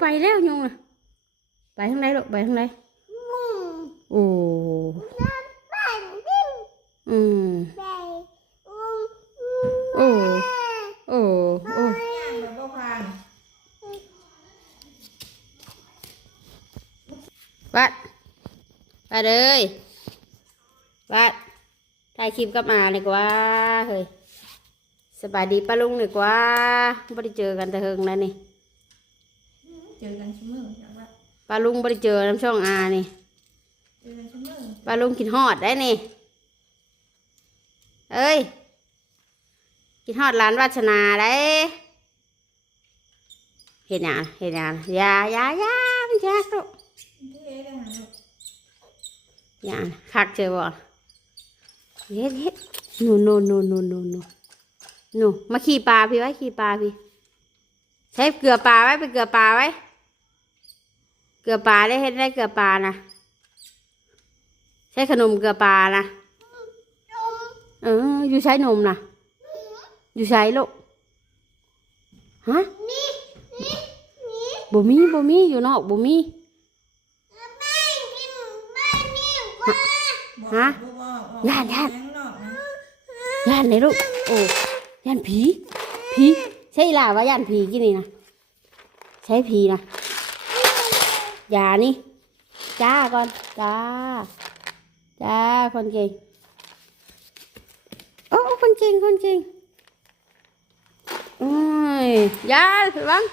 ไปแล้วยุงน่ะไปทางไหนลูกไปทางไหนโอ้อืมโอ้โอ้โอ้ย่างแบบบ่พังวัดวัดเอ้ยวัดถ่ายคลิปกลับมาเลยกว่าเฮ้ยสบายดีป้าลุงเลยกว่าไม่ได้เจอกันแต่เฮิงแล้วนี่ เจอกันชั่วโมงจังว่าป้าลุงไม่ได้เจอน้ำช่องอานี่เจอกันชั่วโมงป้าลุงกินฮอดได้นี่เอ้ยกินฮอดร้านวัชนาได้เห็นยังเห็นยังอยาอยาอยาไม่ยากหรอกเท่ได้หาลูกอย่าคักเจอบ่เฮ็ดเฮ็ดหนูหนูหนูหนูหนูหนูหนูมาขี่ปลาพี่ไว้ขี่ปลาพี่ใช้เกลือปลาไว้ไปเกลือปลาไว้ เกลือปลาได้เฮ็ดได้เกลือปลานะใช้ขนมเกลือปลานะเอออยู่ใช้นมนะอยู่ใช้ลูกฮะบ่มีบ่มีอยู่นอกบ่มีฮะย่านย่านย่านไหนลูกโอ้ย่านผีผีใช่ล่ะว่าย่านผีกี่นี่นะใช่ผีนะ อย่านี่จ้าก่อนจ้าจ้าคนเก่งโอ้คนเก่งคนเก่งโอ้ยยาถือบ้าง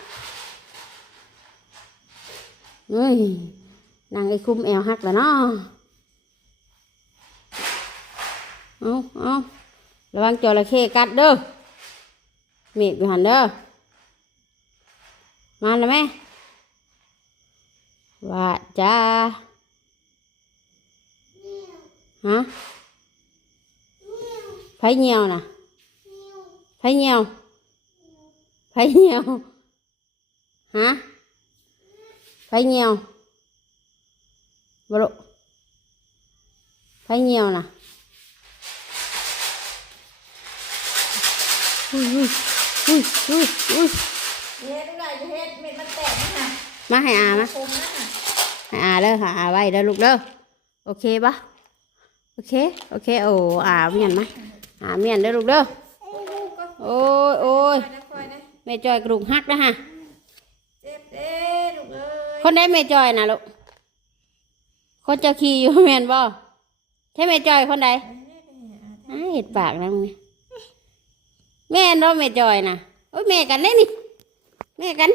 เฮ้ยนางไอ้คุ้มแอวหักแล้วเนาะเอาเอาระวังจระเข้กัดเด้อเมฆอยู่หันเด้อมาแล้วแม่ว่าจ้าฮะไหี่ย วน่ะไผเหี่ยวไผเหี่ยวฮะไผเหี่ยวบลุไผเหี่ย วน่ะอุ้ยอุ้ยอุ้ยอุ้ยอุ้ยเฮ็ดได้จะเฮ็ดเม็ดมันแตกนะฮะมาให้อามาคมนะฮะให้อาเด้อหาอาไว้เด้อลูกเด้อโอเคปะโอเคโอเคโอ้อาเมียนไหมอาเมียนเด้อลูกเด้อโอ้โหก็โอ้ยโอ้ยคอยนะคอยนะแม่จอยกระดูกหักนะฮะเจ็บเด้ลูกเอ้ยคนได้แม่จอยนะลูกคนเจะขี่อยู่แม่นบ่ใช่แม่จอยคนใดอ้าเห็ดปากนะมึงนี่แม่นบ่แม่จอยนะโอ้ยแม่กันได้นี่แม่กัน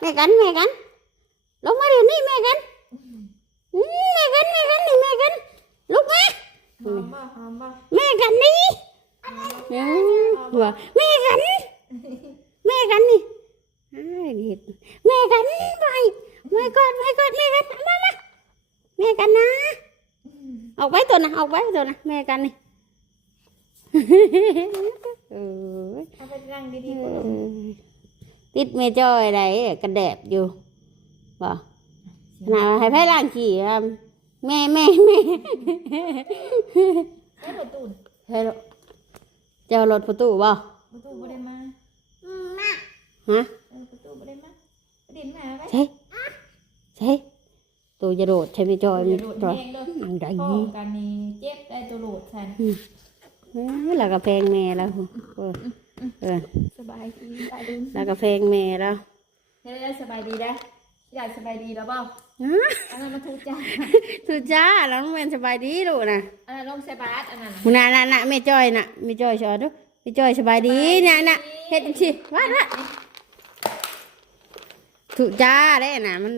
แม่กันแม่กัน ลงมาเดี๋ยวนี้แม่กันอืมแม่กันแม่กันนี่แม่กันลุกมาหอมบ่หอมบ่แม่กันนี่เอ้ยหัวแม่กัน แม่กันนี่อ้ายเห็ดแม่กันไปแม่กอดแม่กอดแม่กันมามาแม่กันนะออกไปตัวนะออกไปตัวนะแม่กันนี่เออเอาไปนั่งดีๆก่อนลูกติดเมจอยอะไรกระแดบอยู่ บ่ขนาดว่าให้ไพ่ล่างขี่ว่าแม่แม่แม่ให้ประตูเฮ้ยลูกเจ้ารถประตูบ่ประตูบ่ได้มาฮะเออประตูบ่ได้มาประเด็นมาไว้ใช่ใช่ตัวจะโดดใช่ไหมจอยโดมันดจอยแห้งโดดอันใดพ่อกันนี่เจ็บได้ตัวโหลดฉันเออแล้วก็เพลงแม่แล้วเออเออสบายดีสบายดีแล้วก็เพลงแม่แล้วเฮ็ดได้สบายดีได้อ ยากสบายดีแล้วเปล่าฮะอันนั้นมาทูจ้าสุจ้าแล้วน้องแมนสบายดีลูกนะอันนั้นลงใส่บาสอันนั้นน่ะคุณน่ะน่ะน่ะแม่จอยน่ะแม่จอยชอดูแม่จอยสบายดีน่ะน่ะเฮ็ดจังซี่ว่าละสุจ้าได้น่ะมัน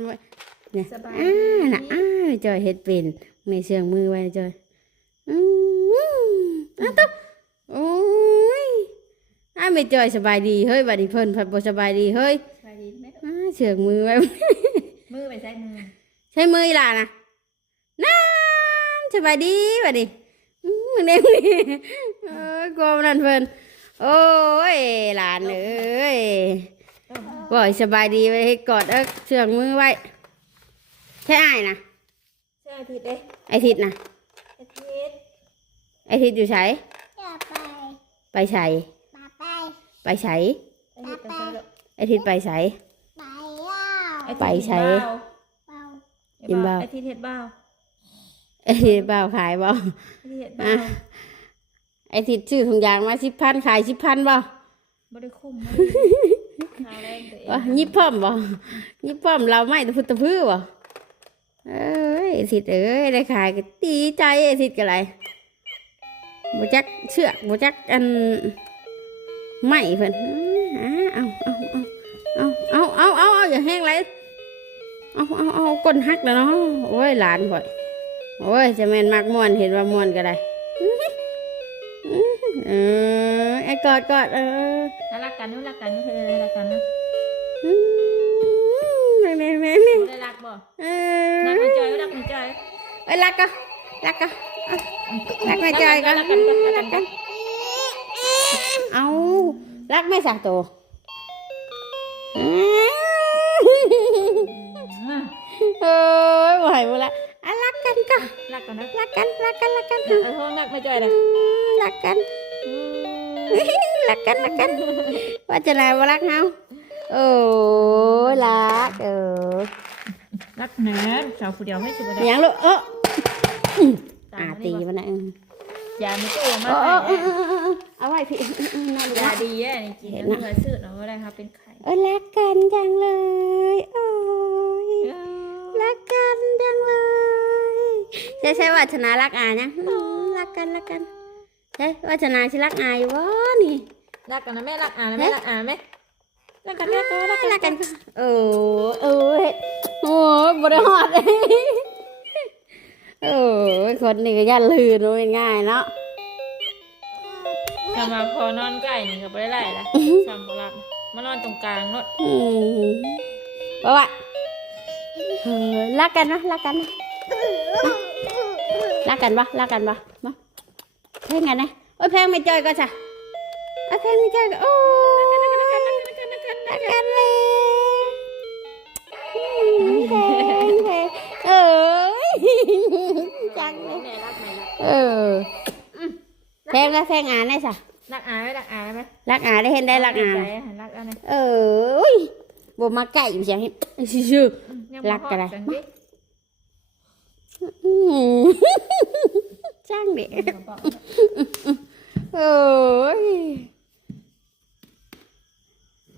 เนี่ยสบายอ่าดีน่ะอ่าแม่จอยเฮ็ดเป็นแม่เชื่องมือไว้จอยอืมอะตุ๊บโอ้ยอ่าแม่จอยสบายดีเฮ้ยบัดนี้เพิ่นเพิ่นบ่สบายดีเฮ้ยสบายดีไหมอ่าเชื่องมือไว้ มือไปใส่มือใช้มืออีหล่ะนะนั่นสบายดีบัดนี้อืมเน่มนี่เอ้ยกลัวมันนั่นเพิ่นโอ้ยหลานเอ้ยบ่อยสบายดีไว้ให้กอดเอิกเชื่องมือไว้ใช่อ้ายนะใช่อาทิตย์เด้ไอทิดนะอาทิตย์ไอทิดอยู่ไสจะไปไปไสมาไปไปไสอาทิตย์ไปใส่ลูกไอทิดไปไส ไปแล้วไปอ้ไปใช้ที่เฮ็ดบ้าวกินบ้าวไอ้ที่เฮ็ดบ้าวไอ้บ่าวขายบ่ไอ้ที่เฮ็ดบ้าวไอ้ทิดชื่อถุงยางมาสิบพันขายสิบพันบ่บ่ได้คุ้มบ่ได้ข่าวแรงตัวเองวะยิบพ่อมบ่ยิบพ่อมเราไม่ตะพุตะพื้อบ่เอ้ยไอ้ทิดเอ้ยได้ขายก็ดีใจไอ้ทิดก็ไรบ่จักเชือกบ่จักอันไม่เพิ่นอ้าเอาเอาเอาเอาเอาเอาเอาอย่าแห้งไร เอาเอาเอาก้นหักแล้วเนาะโอ้ยหลานข่อย โอ้ยจะแม่นมักม่วนเห็นว่าม่วนก็ได้อื้อหือเออไอ้กอดกอดเออน่ารักกันนู่นรักกันนู่นเธอรักกันนะอืมแม่แม่แม่แม่บ่ได้รักบ่เอรักอไม่จอยรักไม่จอยไอ้รักก็รักก็รักไม่ใจก็รักกันรักกันรักกันเอารักไม่สักตัวอืม ยไหวหมดละอะรักกันก็รักกันนะรักกันรักกันรักกันเออโทษรักไม่จอยนะรักกันรักกันรักกัน ว่าจะไหนว่ารักเฮาโอ้ยรักเออรักแหนสาวผู้เดียวไม่ใช่บ่ได้อย่างลูกเออตาอ่ามมาตีนี่บ่มันนะเออยาไม่ตัวมาเออเอให้อเออเออเออเอาไว้พี่นั่นยาละดีแย่นี่กินเห็นแล้วนะเหงื่อซื้อเนาะบ่ได้ครับเป็นไข่เออรักกันจังเลยโอ้ยเออรั กันจังเลยใช่ใช่ว่าชนะรักอาเนี่ยอืมรักกันรักกันใช่ว่าชนะชิรักอาอยู่วะนี่รักกันนะแม่รักอ่านนะแม่รักอ่านไหมรักกันแม่ก็รักกันรักกันเออเออโอ้ยบริหอดเลยเออคนนี้ก็ยันลืนเป็นง่ายเนาะทำมาพอนอนใกล้นี่ก็บ่ได้ไล่ละทำบ่รักมานอนตรงกลางเนาะอืมเพราะว่า เออรักกันนะรักกันนะรักกันปะรักกันปะมาเพลงกันนะโอ้ยเพลงไม่จอยก็จ้ะโอ้ยเพลงไม่จอยก็โอ้ยรักกันเลยอืมเพลงเพลงเอ้ยจังเลยแม่รักแม่รักเออเพลงแล้วเพลงอ่านได้จ้ะรักอ่านไหมรักอ่านไหมรักอ่านได้เห็นได้รักอ่านใจรักอ่านไหมเอออุ้ย บ่มาใกล้อยู่เสียงเห็นชื่ออืมยังรักกันเลยบ่ฮอดจังดิอืมจ้างเด็กโอ้ย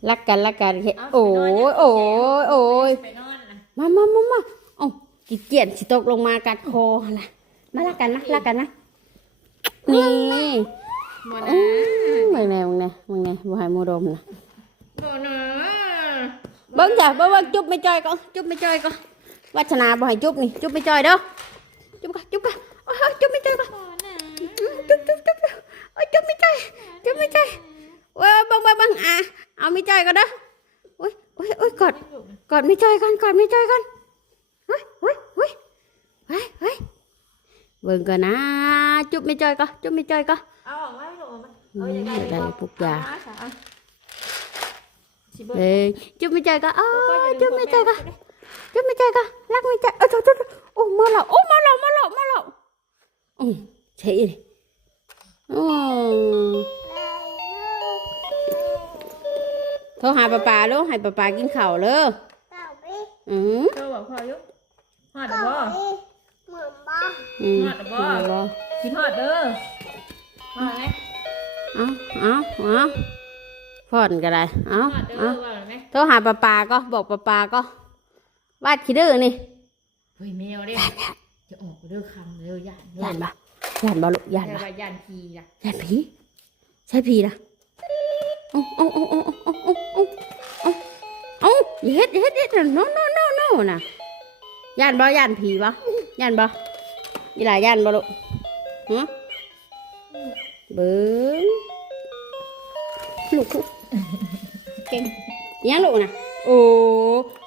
รักกันรักกันเฮ็ดเาโอ้ยโอ้ยโอ้ยไปนอนนะมามามามาเอ้ากี่เกียนสิตกลงมากัดคอหั่นล่ะมารักกันนะรักกันนะนี่บ่อืนะมมึงแน่มึงแน่มึงแน่บ่ให้หมูดมนะบ่นะ bớn giờ bớn bớn chúc mày chơi con chúc mày chơi con. Bắt thằng nào phải chúc này chúc mày chơi đó chúc con chúc con. Ôi chúc chơi con. Chúc chúc chúc ôi chúc mày chơi chúc mày chơi. Ôi bông bông bông à áo mày chơi con đó. Ôi ôi ôi cọt cọt mày chơi con cọt mày chơi con. Ôi ôi ôi. Ôi ôi. Vâng con á chúc mày chơi con chúc mày chơi con. Ở ừ, đây phục già. เอ้ยจุ๊บไม่ใจกะอ้าจุ๊บไม่ใจก็จุ๊บไม่ใจก็รักไม่ใจเออจุ๊บจุ๊บโอ้มาแล้วโอ้มาแล้วมาแล้วมาแล้วอืมใช่เลยอือโทรหาป้าป้าลูกให้ป้าป้ากินข้าวเลยอืมโทาบอกพ่อยุฮอดบ่เหมือนบ่ฮอดบ่ฮอดเด้อฮอดไหมอ้าวอ้าวอ้าว พ่อนก็ได้เอาฮอดเด้เอาอว่าไหมโทรหาป้าป้าก็บอกป้าป้าก็วาดขี้ดื้อนี่เฮ้ยแมวเด้จะออกเด้อคำเด้อย่านเด้ย่านบ่ย่านบ่ลูกย่านแต่บ่ว่าย่านพีล่ะใช่ผีใช่ผีนะเอาเอาเอาเอาเอาเอาเอาเอาเอาอย่าเฮ็ดอย่าเฮ็ดอย่าเฮ็ด no no no no นะย่านบ่ย่านผีบ่ย่านบ่อีหลาย่านบ่ลูกฮะเบิ้ง ลูกเก่งอิหยังลูกนะโอ้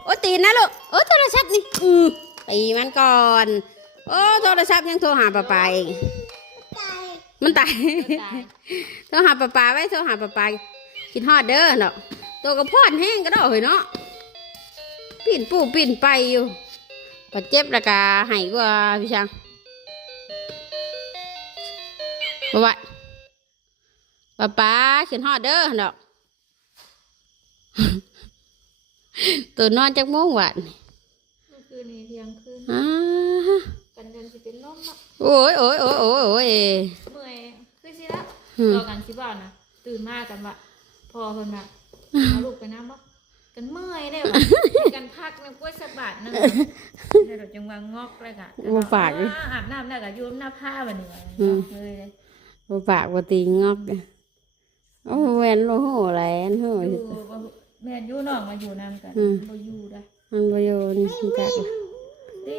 โอ้ตีนนะลูกโอ้โทรศัพท์นี่อือตีมันก่อน โอ้โทรศัพท์ยังโทรหาป้าปาเองมันตายตายโทรหาป้าปาไว้โทรหาป้าปาคิดฮอดเด้อเนาะตัวกระพอนแห้งก็ได้เฮ้ยเนาะปิ่นปู่ปิ่นไปอยู่พอเจ็บแล้วก็ให้กว่าพี่ช่างบ่ไหว ป้าปาคิดฮอดเด้อเนาะตัวนอนจักโมงหวานเมื่อคืนนี้เที่ยงคืนอ้ากันเดินสิเป็นลมเนาะโอ้ยโอ้ยโอ้ยโอ้ยโอ้ยเมื่อยคือสิละอืมรอกันสิบ่าวนะตื่นมากันว่าพอเพิ่นว่าเอาลูกไปน้ำบ่กันเมื่อยได้ว่ะกันพักนึงกล้วยสะบัดนึงเดี๋ยวจังหวะงอกเลยค่ะบ่ฝากเลยอาบน้ำแล้วก็อยูบหน้าผ้าบัดนี้ว่ะอืมเลยเลยบ่ปากบ่ตีงอก โอ้แวนโลโหแลนโหอยู่บ่แม่นอยู่น้องมาอยู่นำกันอืมบ่อยู่ได้มันบ่โยนจักละตี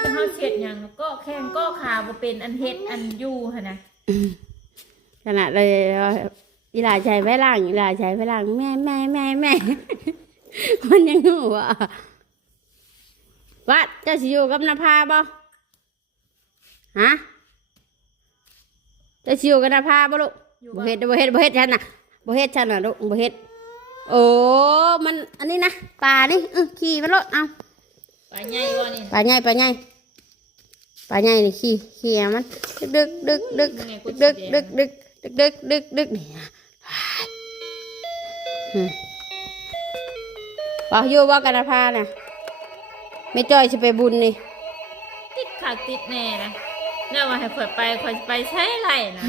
แต่เฮาเสียดหยังก็แข้งก็ขาบ่เป็นอันเฮ็ดอันอยู่หั่นน่ะขนาดเลยว่าอีหลาใช้ไว้ล่างอีหลาใช้ไว้ล่างแม่แม่แม่แม่มันยังหูว่าวัดเจ้าสิอยู่กับนภาบ่ฮะเจ้าสิอยู่กับนภาบ่ลูก อยู่บ่บ่เฮ็ดบ่เฮ็ดบ่เฮ็ดฉันน่ะบ่เฮ็ดฉันน่ะลูกบ่เฮ็ดโอ้มันอันนี้นะปลานี่อื้อขี่มันรถเอาไปใหญ่บ่นี่ปลาใหญ่ปลาใหญ่ปลาใหญ่นี่ขี่ขี่เอามันดึกดึกดึกดึกดึกดึกดึกดึกดึกดึกดึกนี่อืมบอกอยู่ว่ากันพาน่ะไม่จ้อยจะไปบุญนี่ติดขัดติดแน่นะเนี่ยว่าให้ข่อยไปข่อยสิไปใช้ไรนะ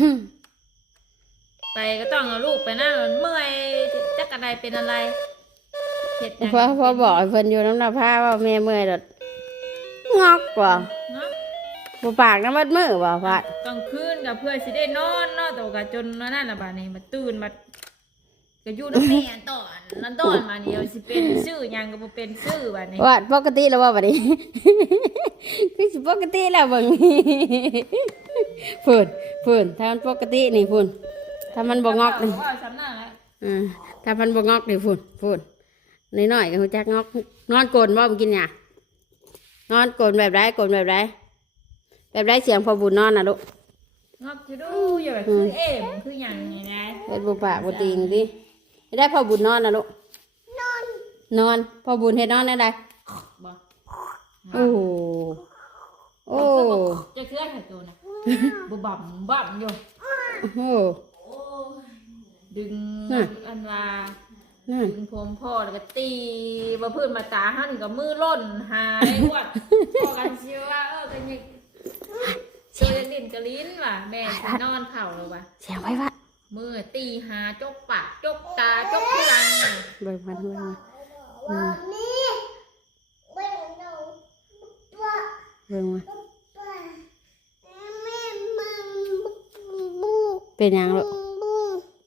ไปก็ต้องเอาลูกไปนั่งเมื่อยจักอะไรเป็นอะไรเห็ดหยังเพราะเพราะบอกให้เพิ่นอยู่น้ำหน้าผ้าว่าแม่เมื่อยดดงอกกว่าเนาะบ่ปากน้ำมัดมือบ่พัดกลางคืนกับเพื่อนสิได้นอนเนาะแต่ว่าก็จนนั่นน่ะบาดนี้มาตื่นมาก็อยู่น้ำแม่ตอนนั้นตอนมานี่เอาสิเป็นชื่อหยังก็บ่เป็นชื่อบาดนี้ว่าปกติแล้วว่าบัดนี้ คือสิปกติแล้วเบิ่งฝุ่นฝุ่นถ้ามันปกตินี่ฝุ่น ถ้ามันบ่งอกนี่ว่าสำนักแล้วอ่าถ้ามันบ่งอกนี่ฝุ่นฝุ่นน้อยๆก็ฮู้จักงอก นอนโกนบ่เมื่อกินเนี่ยนอนโกนแบบไรโกนแบบไรแบบไรเสียงพอบุญนอนน่ะลูกงอกจะดูอยู่แบบคือเอ็มคือหยังนี่นะเฮ็ดบ่ปากบ่ตีงติให้ได้พอบุญนอนน่ะลูกนอน นอนพอบุญเฮ็ดนอนได้ไดบ่โอ้โหโอ้จะเคลื่อนให้ตัวนะบ่บ่ำบ่ำอยู่โห ดึงน่ะ อันว่านั่น ดึงผมพ่อแล้วก็ตีมาพื้นมาตาหั่นกับมือล่นหาได้ว่าพอกันเชียวว่าเออกันยังเจอลิ้นกับลิ้นว่ะแม่สินอนเข่าเลยว่ะเสียงไว้วะมือตีหาจกปากจกตาจกที่หลังน่ะเบิ่งมันเบิ่งมันอืมเบิ่งมันเป็นหยังลูก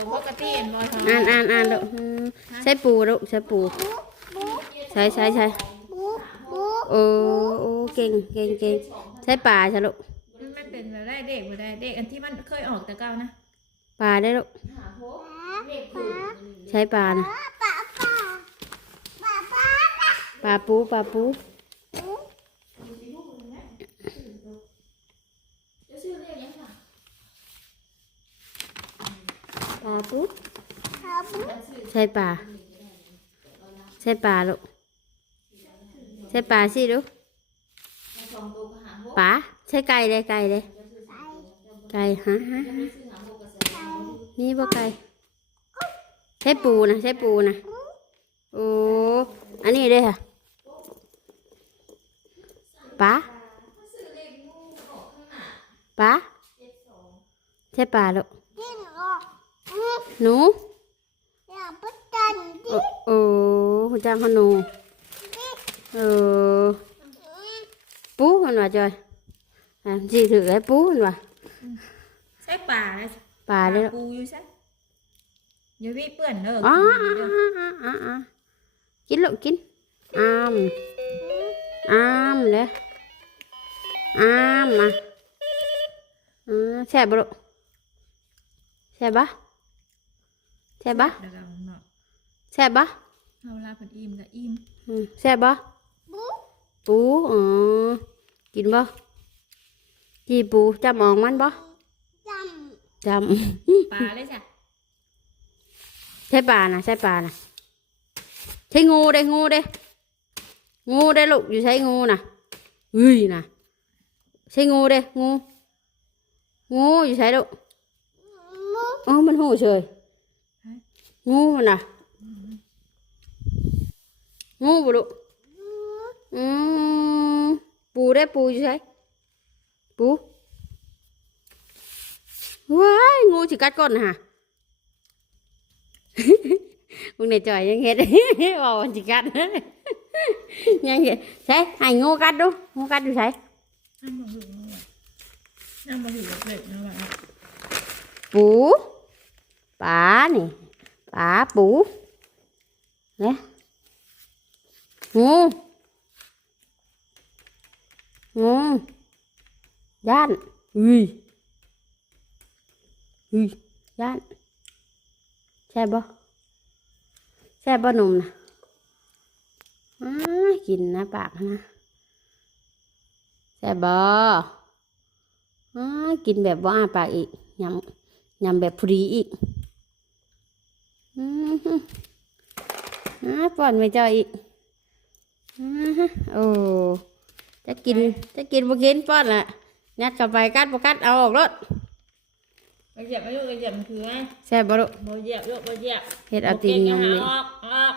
ตัวปกติเห็นบ่ทำอ่านอ่านอ่านลูกอืมใช้ปูลูกใช้ปูใช้ใช้ใช้โอ้โอ้เก่งเก่งเก่งใช้ปลาใช่ลูกมันไม่เป็นแบบได้เด็กบ่ได้เด็กอันที่มันเคยออกแต่เก่านะปลาได้ลูกใช้ปลานะปลาปูปลาปู จะชื่อเรียกยังไง ปลาปูใช้ปลาใช้ปลาลูกใช้ปลาสิลูกปลาใช้ไก่เลยไก่เลยไก่ฮะฮะฮะนี่บ่ไก่ใช้ปูนะใช้ปูนะโอ้อันนี้เลยค่ะปลาปลาใช่ปลาลูก หนูโอ้โอ้หัวใจขนูเออปูมันว่าจอยอะจีถือไอ้ปูมันว่าใช่ป่านะปลาเลยลูกปูอยู่ใช่อย่าพี่เปื่อนเด้ออ๋อกินอะเด้ออะอะอะกินลูกกินอ้ามอ้ามเลยอ้ามมาอ่าแซ่บบ่ลูกแซ่บปะ แซ่บปะเดี๋ยวเราเนาะแซ่บปะเอาเวลาเพิ่นอิ่มก็อิ่มอืมแซ่บบ่ปูอ๋อกินบ่จีปูจำออกมันบ่จำปลาเลยจ้ะใช่ปลานะใช่ปลานะใช่งูเด้งูเด้งูเด้ลูกอยู่ใช้งูนะอุ้ยนะใช่งูเด้งูงูอยู่ใช้ลูกเอ๋อมันหูเฉย งูมันน่ะ งูบุลูกอืมปูได้ปูอยู่ใช้ปูว้ายงูสิกัดก้นนะฮะมึงในจอยยังเห็ดบอกวันจิกัดยังเห็ดใช่ให้งูกัดดูงูกัดดูใช่น้ำบ่หูเนาะน้ำบ่หูเล็กๆเนาะว่าปูปลานี่ ปลาปูเนี่ยงูงูย่านอุ้ยอุ้ยย่านใช่บ่ใช่บ่หนุ่มนะอ้กินนะปากนะใช่บ่อ้กินแบบว่าอ้าปากอีกยำยำแบบพอดีอีก อือหืออ่าป้อนไม่จ่อยอีกอ่าฮะโอ้จะกินจะกินบ่กินป้อนละยัดเข้าไปกัดบ่กัดเอาออกรถไปเหยียบไปลูกไปเหยียบมันคือไงแซ่บบ่ลูกบ่เหยียบลูกบ่เหยียบเฮ็ดเอาตีนบ่ยังเก่นี่หาออกออก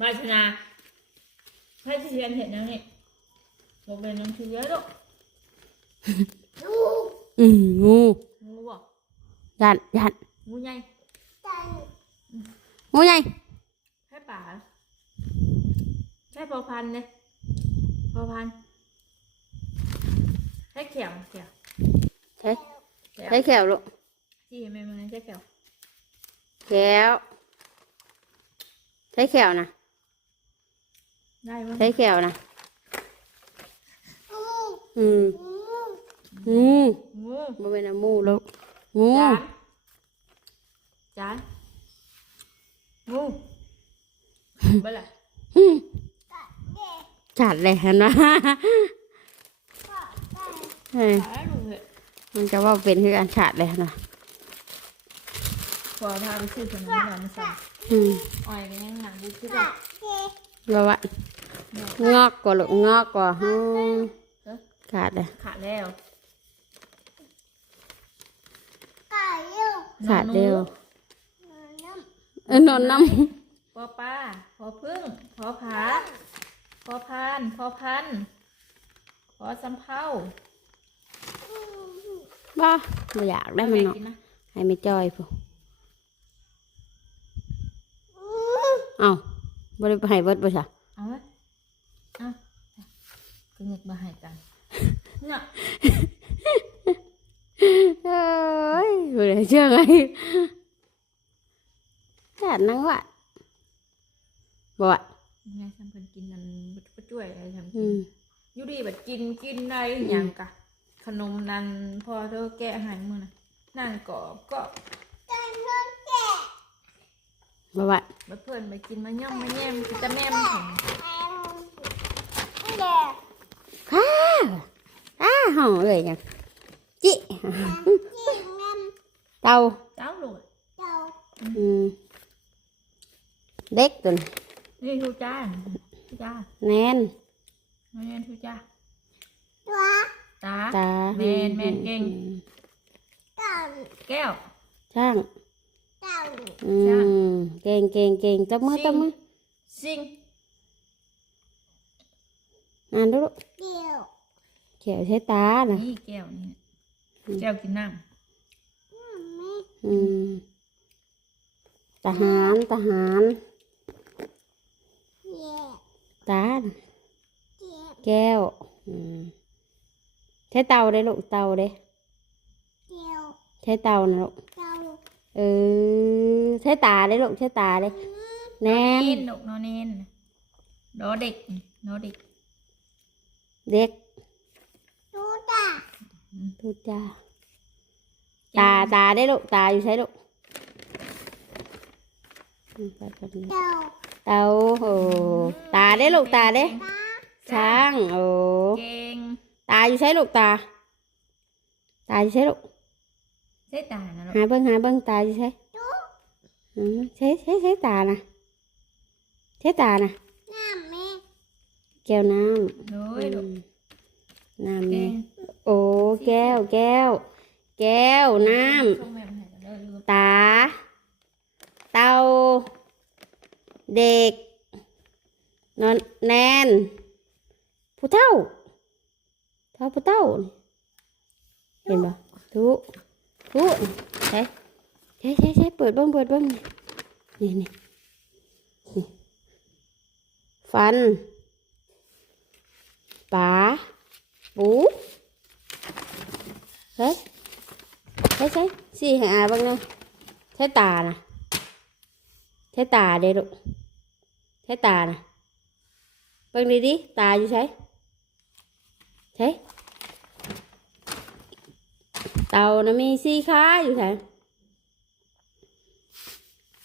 มาชนะให้ที่เรียนเห็นแล้วนี่บ่เป็นน้ำเชื้อลูกอืมงูงูบ่ยันยันงูใหญ่ งูใหญ่ให้ป่าให้พอพันเลยพอพันให้เขียวเขียวใช้เขียวใช้แขวลูกจี้ไหมมันใช่เขียวแขวใช้แขวนะได้ปะใช้แขวนะอืมงูงูบ่เป็นอะมูลูกงูจานจาน งูบ่ล่ะจัดเลยเห็นไหมเฮ้ยมันจะว่าเป็นคือการฉาดเลยนะพอพาไปซื้อขนมหวานมาใส่อืมอ้อยไปยังหนังบุกขึ้นอะว่าว่างอกกว่าลูกงอกกว่าขาดเลยขาดแล้วขาดเดียว เออนอนน้ำพอป้าพอพึ่งพอผาพอพานพอพันพอสำเภาำบ่ไม่อยากได้มันเนาะให้ไม่จ้อยพูเอาบ่ได้ไปเบิดบ่ใช่เอาไหมเอาก็เงึกมาให้กันเนี่ยเอ้ยบ่ได้เชื่อไง ขาดนังวะบ่วะไงทำเพิ่นกินนั่นบ่บ่ช่วยอะไรทำอืกินมอยู่ดีแบบกินกินได้หยังกะ ขนมนั้นพอเธอแกะใหายมือนะนั่งกอบก็บ่วะมาเพื่อนไปกินมาย่อมมาแย่มกินแต่แม่มเห็นข้าอ้าห้องเลยจังจิเตาเจ้าลูกอืม เด็กตัวนี้นี่ทูจ้าทูจ้าแนนแม่นทูจ้าตาตาแม่นแม่นเก่งแก้วช่างอืช่างมเก่งเก่งเก่งตบมือซิ่งตบมือซิงอ่านดูลูกเขียวใช้ตาน่ะนี่แก้วนี่แก้วกินน้อืมทหารทหาร ตาน่ะแก้วอืมใช้เตาได้ลูกเตาได้ใช้เตานะลูกเออใช้ตาได้ลูกใช้ตาได้แนำนเน้นลูกนอนเน้นดอเด็กดอเด็ก เด็กพูดจ้าตาตาได้ลูกตาอยู่ใช้ลูกอืมไปก่อนเลยตเตา โอ้ตาเด้ลูกตาเด้ช้างโอ้เก่งตาอยู่ใช้ลูกตา ตาอยู่ใช้ลูกใช่ตานะลูกหาเบิ้งหาเบิ้งตาอยู่ใช้อืมใช้ใช้ใช้ตานะใช้ตานะแก้วน้ำโน้ยลูกน้ำเก่นี่งโอ้แก้วแก้ว แก้วน้ส่งแม่มาให้กันเด้อลูกำตา เตา เด็ก นอนแนน ผู้เท่าเท่าผู้เท่า เห็นปะทุทุใช่ใช่ใช่ใช่เปิดบิ้งเปิดบิ้งนี่นี่นี่ฟันป๋าปูเฮ้ยใช่ใช่สี่หาบ้างนะใช่ตานะใช่ตาเด้ลูก ช่ตานะเบิ่งดีดิตาอยู่ใช่ใช่เต่านะมีสี่ขาอยู่ใช่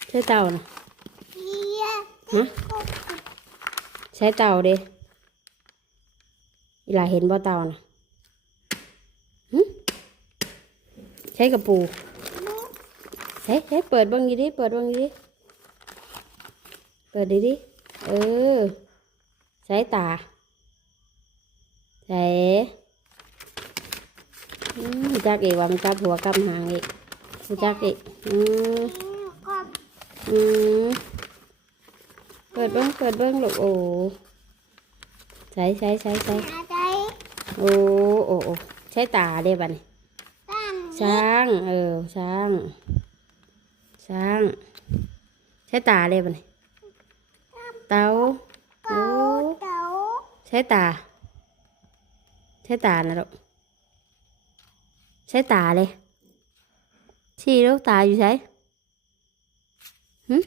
ใช่เต่านะฮะใช่เต่าเด้อีหลาเห็นบ่เต่านะหึใช่กระปูใช่ใช่เปิดเบ้างดีดิเปิดเบ้างดีดิเปิดดีดิ เออ ใช้ตาใช้อืมจักอีกว่ามันจับหัวกำหางอีกรู้จักอีกอืมอืมเปิดเบิ้งเปิดเบิ้งลูกโอ้ใช้ใช้ใช้ใช้โอ้โอ้โอ้ใช้ตาเด้บัดนี้ช้าง เออช้าง ช้าง ใช้ตาเด้บัดนี้ เตาโอ้ใช้ตา ใช้ตานะลูกใช้ตาเลยชี้ลูกตาอยู่ใช้หึ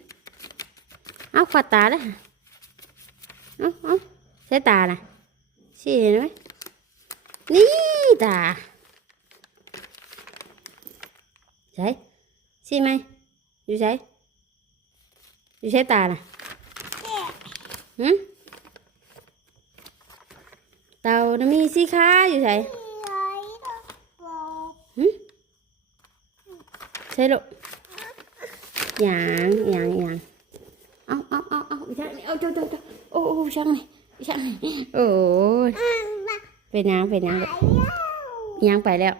เอาขวดตาเลยเอาเอาใช้ตานะชี้เห็นไหมนี่ตาใช่ชี้ไหมอยู่ใช้อยู่ใช้ตานะ หึเต่านะมีสีขาอยู่ใส่หึใช่ลูกยางยางยางเอาเอาเอาเอาช่างนี่เอาเจ้าเจ้าเจ้าโอ้โอ้ช่างนี่ช่างนี่โอ้ยเป็นหยังเป็นหยังยังไปแล้ว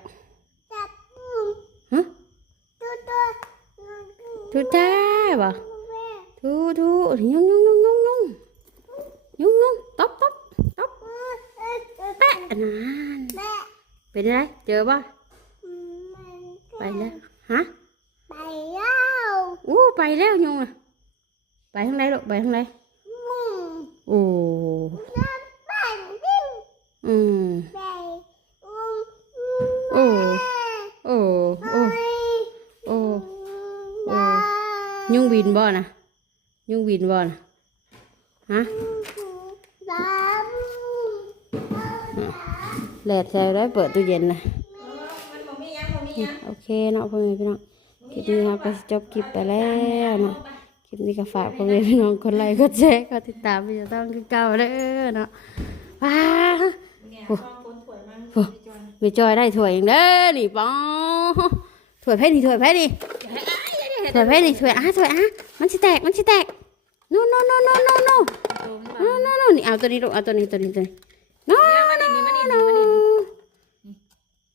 ฮะทุจ้าบ่ทุทุยุ่งยุ่งยุ่งยุ่ง nhung nhung tóc tóc tóc. Bé nan về đây chờ ba. Bay lên. Hả? Bay leo ú bay leo nhung à bay hướng đây đâu? Bay hướng đây ồ. Ừ. Ồ. ồ ồ. Ồ. Nhung bình bò nè. Nhung bình bò nè. Hả? แหลดใส่ได้เปิดตู้เย็นนะโอเคเนาะพ่อแม่พี่น้องคลิปนี้เราก็จบคลิปไปแล้วเนาะคลิปนี้ก็ฝากพ่อแม่พี่น้องกดไลค์กดแชร์กดติดตามพี่จะต้องคือเก่าเด้อเนาะว้าโอ้ต้องคนถวยมันโอ้ไปจอยได้ถ้วยอย่างเด้อนี่ปองถ้วยไผ่นี่ถ้วยไผ่นี่ถ้วยไผ่นี่ถ้วยอะถ้วยอะมันสิแตกมันสิแตกโน่โน่โน่โน่โน่โน่โน่โน่นนี่เอาตัวนี้ลูกเอาตัวนี้ตัวนี้ตัวนี้โน่ นี่นี่มานี่โน่นี่มานี่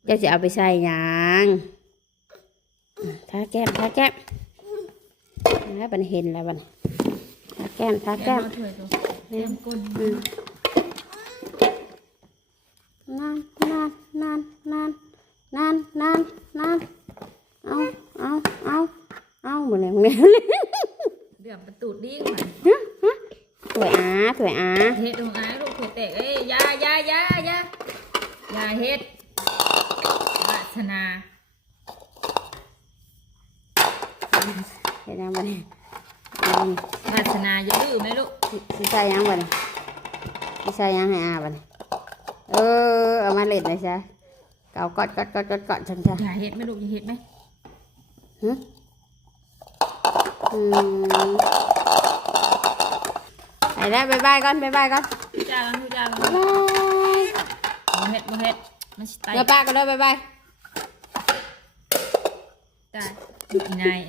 จะจะเอาไปใส่ยังทาแก้มทาแก้มแล้วบันเห็นแล้วบันทาแก้มทาแก้มมถวยตัวแก้มนอืมนานนานนานนานนานนานนานเอาเอาเอาเอาหมดแล้วหมดแล้เดือดประตูดดิ้งมัน ถวยอาถวยอา เฮ็ดของอ้ายลูกถวยแตกเอ้ยอยาอยาอยาอยาอยา เฮ็ดวาสนาเห็นยังบันนี้วาสนาอย่าดื้อไหมลูกสิใส่ยังบันนี้สิใส่ยังให้อาบันนี้เออเอามาเล่นเลยใช่เกากอดกอดกอดกอดกอดฉันใช่อย่าเฮ็ดไหมลูกอย่าเฮ็ดไหมอืมแล้วบายบายก่อนบายบายก่อนทุจ้ากันทุจ้ากันบ๊ายบายบ่เฮ็ดบ่เฮ็ด มันสิตายเดี๋ยวป้ากันเลยบายบาย ตายอีนาย